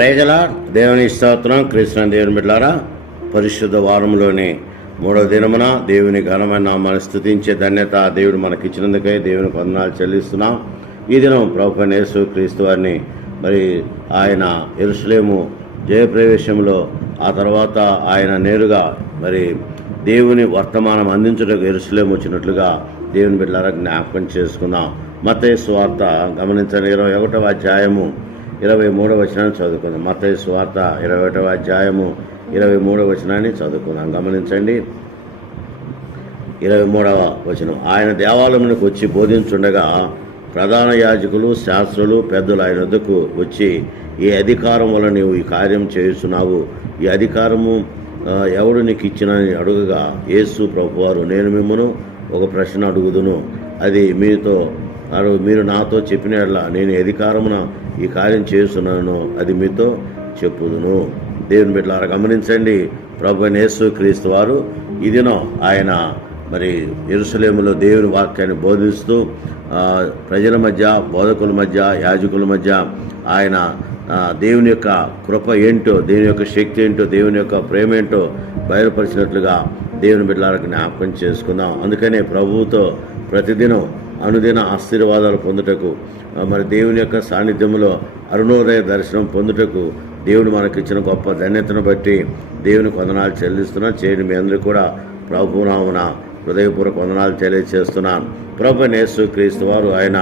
ప్రేజల దేవుని స్తోత్రం కృష్ణ దేవుని బిడ్డారా పరిశుద్ధ వారంలోని మూడో దినమున దేవుని ఘనమైన నామాన్ని స్థుతించే ధన్యత దేవుడు మనకిచ్చినందుకై దేవుని వందనాలు చెల్లిస్తున్నాం. ఈ దినం ప్రభు యేసు క్రీస్తు వారిని మరి ఆయన ఎరుసలేము జయప్రవేశంలో ఆ తర్వాత ఆయన నేరుగా మరి దేవుని వర్తమానం అందించుటకు ఎరుసలేము వచ్చినట్లుగా దేవుని బిడ్డలారా జ్ఞాపకం చేసుకుందాం. మత స్వార్థ గమనించండి ఇరవై ఒకటవ అధ్యాయము ఇరవై మూడవ వచనాన్ని చదువుకుందాం. మత స్వార్త ఇరవై ఒకటవ అధ్యాయము ఇరవై మూడవ వచనాన్ని చదువుకుందాం. గమనించండి. ఇరవై మూడవ వచనం. ఆయన దేవాలయంలోకి వచ్చి బోధించుండగా ప్రధాన యాజకులు శాస్త్రులు పెద్దలు ఆయన వద్దకు వచ్చి ఈ అధికారం వల్ల నీవు ఈ కార్యం చేస్తున్నావు ఈ అధికారము ఎవడు నీకు ఇచ్చినని అడుగగా యేసు ప్రభువారు నేను మిమ్మను ఒక ప్రశ్న అడుగుదును. అది మీతో మీరు నాతో చెప్పిన నేను అధికారమున ఈ కార్యం చేస్తున్నాను అది మీతో చెప్పుదును. దేవుని బిడ్డలారా గమనించండి. ప్రభు నేసు క్రీస్తు వారు ఈ దినం ఆయన మరి ఎరుసలేములో దేవుని వాక్యాన్ని బోధిస్తూ ప్రజల మధ్య బోధకుల మధ్య యాజకుల మధ్య ఆయన దేవుని యొక్క కృప ఏంటో దేవుని యొక్క శక్తి ఏంటో దేవుని యొక్క ప్రేమ ఏంటో బయలుపరిచినట్లుగా దేవుని బిడ్డలకు జ్ఞాపకం చేసుకుందాం. అందుకనే ప్రభువుతో ప్రతిదినం అనుదిన ఆశీర్వాదాలు పొందుటకు మరి దేవుని యొక్క సాన్నిధ్యంలో అరుణోదయ దర్శనం పొందుటకు దేవుడు మనకిచ్చిన గొప్ప ధన్యతను బట్టి దేవుని వందనాలు చెల్లిస్తున్నా. చేయని మీ అందరూ కూడా ప్రభునామున హృదయపూర్వక వందనాలు తెలియజేస్తున్నాను ప్రభు నేసు క్రీస్తు వారు ఆయన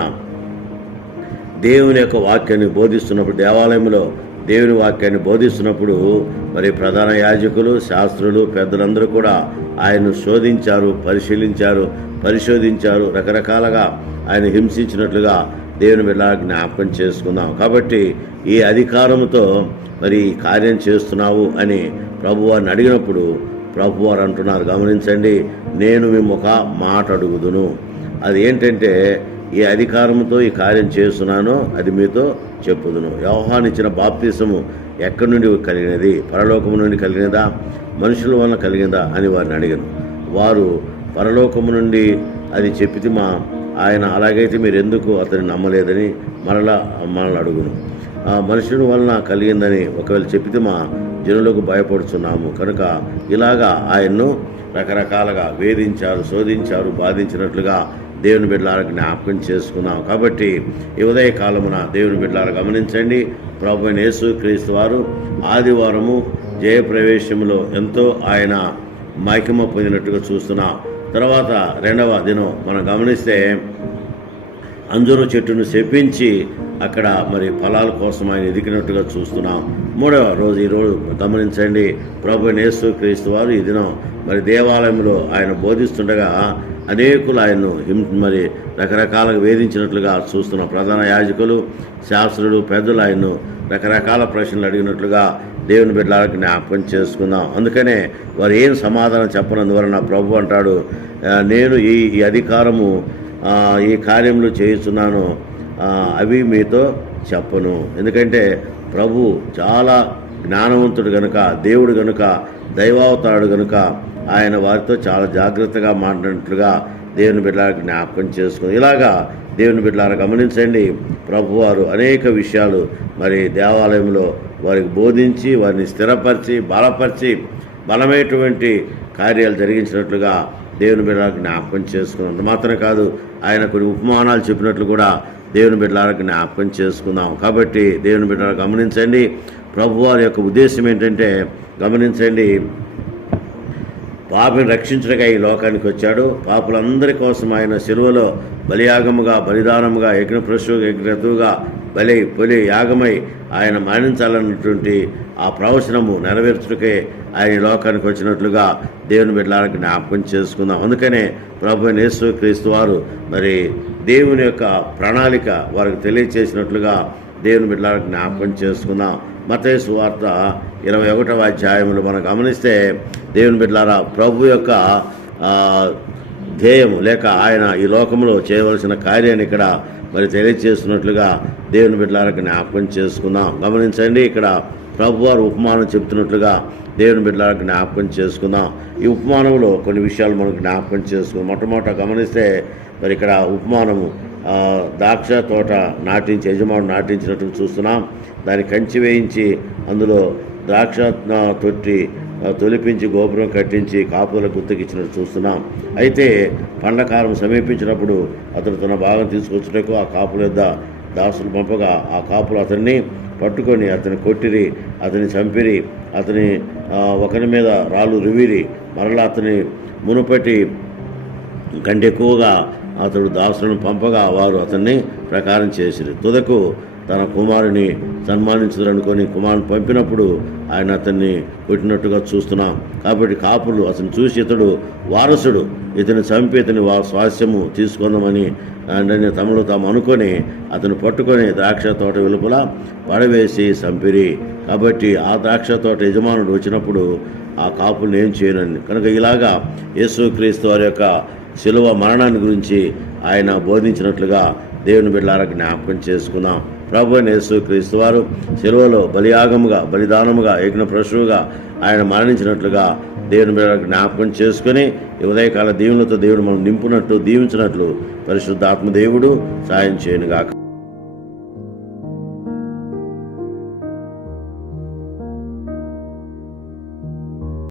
దేవుని యొక్క వాక్యాన్ని బోధిస్తున్నప్పుడు దేవాలయంలో దేవుని వాక్యాన్ని బోధిస్తున్నప్పుడు మరి ప్రధాన యాజకులు శాస్త్రులు పెద్దలందరూ కూడా ఆయన్ను శోధించారు పరిశీలించారు పరిశోధించారు. రకరకాలుగా ఆయన హింసించినట్లుగా దేవుని ఇలా జ్ఞాపకం చేసుకుందాం. కాబట్టి ఈ అధికారంతో మరి కార్యం చేస్తున్నావు అని ప్రభువారిని అడిగినప్పుడు ప్రభువారు అంటున్నారు గమనించండి నేను మేము ఒక మాట అడుగుదును. అది ఏంటంటే ఈ అధికారంతో ఈ కార్యం చేస్తున్నానో అది మీతో చెప్పుదును. వ్యవహానిచ్చిన బాప్తీసము ఎక్కడి నుండి కలిగినది? పరలోకము నుండి కలిగినదా? మనుషుల వలన కలిగిందా? అని వారిని అడిగాను. వారు పరలోకము నుండి అది చెప్పితే మా ఆయన అలాగైతే మీరు ఎందుకు అతన్ని నమ్మలేదని మరలా మనల్ని అడుగును. ఆ మనుషుని వలన కలిగిందని ఒకవేళ చెప్పితే మా జనులకు భయపడుతున్నాము కనుక ఇలాగా ఆయన్ను రకరకాలుగా వేధించారు శోధించారు బాధించినట్లుగా దేవుని బిడ్డలారా జ్ఞాపకం చేసుకున్నాం. కాబట్టి ఈ ఉదయ కాలమున దేవుని బిడ్డలారా గమనించండి. ప్రభు యేసు క్రీస్తు వారు ఆదివారము జయప్రవేశంలో ఎంతో ఆయన మైకమ పొందినట్టుగా చూస్తున్నాం. తర్వాత రెండవ దినం మనం గమనిస్తే అంజూరు చెట్టును చెప్పించి అక్కడ మరి ఫలాల కోసం ఆయన ఎదిగినట్టుగా చూస్తున్నాం. మూడవ రోజు ఈరోజు గమనించండి. ప్రభు నేసు క్రీస్తు వారు ఈ దినం మరి దేవాలయంలో ఆయన బోధిస్తుండగా అనేకులు ఆయన్ను హిం మరి రకరకాలుగా వేధించినట్లుగా చూస్తున్న ప్రధాన యాజకులు శాస్త్రులు పెద్దలు ఆయన్ను రకరకాల ప్రశ్నలు అడిగినట్లుగా దేవుని బిడ్డలకు జ్ఞాపకం చేసుకుందాం. అందుకనే వారు ఏం సమాధానం చెప్పనందువలన ప్రభు అంటాడు నేను ఈ ఈ అధికారము ఈ కార్యములు చేయిస్తున్నాను అవి మీతో చెప్పను. ఎందుకంటే ప్రభు చాలా జ్ఞానవంతుడు గనుక దేవుడు గనుక దైవావతారుడు గనుక ఆయన వారితో చాలా జాగ్రత్తగా మాట్లాడినట్లుగా దేవుని బిడ్డలకు జ్ఞాపకం చేసుకుంది ఇలాగా దేవుని బిడ్డలారా గమనించండి. ప్రభువారు అనేక విషయాలు మరి దేవాలయంలో వారికి బోధించి వారిని స్థిరపరిచి బలపరిచి బలమైనటువంటి కార్యాలు జరిగించినట్లుగా దేవుని బిడ్డలకు జ్ఞాపకం చేసుకున్నాం మాత్రమే కాదు ఆయన కొన్ని ఉపమానాలు చెప్పినట్లు కూడా దేవుని బిడ్డలకు జ్ఞాపకం చేసుకుందాం. కాబట్టి దేవుని బిడ్డలు గమనించండి. ప్రభువారి యొక్క ఉద్దేశం ఏంటంటే గమనించండి పాపిని రక్షించడగా ఈ లోకానికి వచ్చాడు. పాపులందరి కోసం ఆయన శిలువలో బలియాగముగా బలిదానముగా యజ్ఞ యజ్ఞతుగా బలి పొలి యాగమై ఆయన మరణించాలన్నటువంటి ఆ ప్రవచనము నెరవేర్చుటకే ఆయన లోకానికి వచ్చినట్లుగా దేవుని బిడ్డలకు జ్ఞాపకం చేసుకుందాం. అందుకనే ప్రభు యేసు క్రీస్తు వారు మరి దేవుని యొక్క ప్రణాళిక వారికి తెలియచేసినట్లుగా దేవుని బిడ్డలకు జ్ఞాపకం చేసుకుందాం. మతే సువార్త ఇరవై ఒకటవ అధ్యాయంలో మనం గమనిస్తే దేవుని బిడ్డలారా ప్రభు యొక్క ధ్యేయం లేక ఆయన ఈ లోకంలో చేయవలసిన కార్యాన్ని ఇక్కడ మరి తెలియజేస్తున్నట్లుగా దేవుని బిడ్డలారకు జ్ఞాపకం చేసుకుందాం. గమనించండి ఇక్కడ ప్రభు వారు ఉపమానం చెప్తున్నట్లుగా దేవుని బిడ్డలకు జ్ఞాపకం చేసుకుందాం. ఈ ఉపమానంలో కొన్ని విషయాలు మనం జ్ఞాపకం చేసుకుందాం. మొట్టమొదట గమనిస్తే మరి ఇక్కడ ఉపమానము ద్రాక్ష తోట నాటించి యజమానుడు నాటించినట్టు చూస్తున్నాం. దాన్ని కంచి వేయించి అందులో ద్రాక్ష తొట్టి తొలిపించి గోపురం కట్టించి కాపులకు గుర్తుకిచ్చినట్టు చూస్తున్నాం. అయితే పండకాలం సమీపించినప్పుడు అతడు తన భాగం తీసుకొచ్చుటకు ఆ కాపుల యొద్ద దాసులు పంపగా ఆ కాపులు అతన్ని పట్టుకొని అతని కొట్టిరి అతని చంపిరి అతని ఒకరి మీద రాళ్ళు రువిరి మరలా అతని మునుపటి కంటే ఎక్కువగా అతడు దాసులను పంపగా వారు అతన్ని ప్రకారం చేసిరి. తుదకు తన కుమారుని సన్మానించదనుకొని కుమారుని పంపినప్పుడు ఆయన అతన్ని కొట్టినట్టుగా చూస్తున్నాం. కాబట్టి కాపులు అతను చూసి ఇతడు వారసుడు. ఇతని చంపి ఇతని వా స్వాస్యము తీసుకుందామని అని తమలో తాము అనుకొని అతను పట్టుకొని ద్రాక్ష తోట వెలుపల పడవేసి చంపిరి. కాబట్టి ఆ ద్రాక్ష తోట యజమానుడు వచ్చినప్పుడు ఆ కాపులను ఏం చేయనని. కనుక ఇలాగా యేసుక్రీస్తు వారి యొక్క శిలువ మరణాన్ని గురించి ఆయన బోధించినట్లుగా దేవుని బిడ్డలారా జ్ఞాపకం చేసుకున్నాం ప్రభు యేసు క్రీస్తు వారు శిలువలో బలియాగముగా బలిదానముగా యజ్ఞ ప్రశువుగా ఆయన మరణించినట్లుగా దేవుని బిడ్డలకు జ్ఞాపకం చేసుకుని ఉదయకాల దీవులతో దేవుడు మనం నింపునట్లు దీవించినట్లు పరిశుద్ధాత్మ దేవుడు సాయం చేయనుగాక.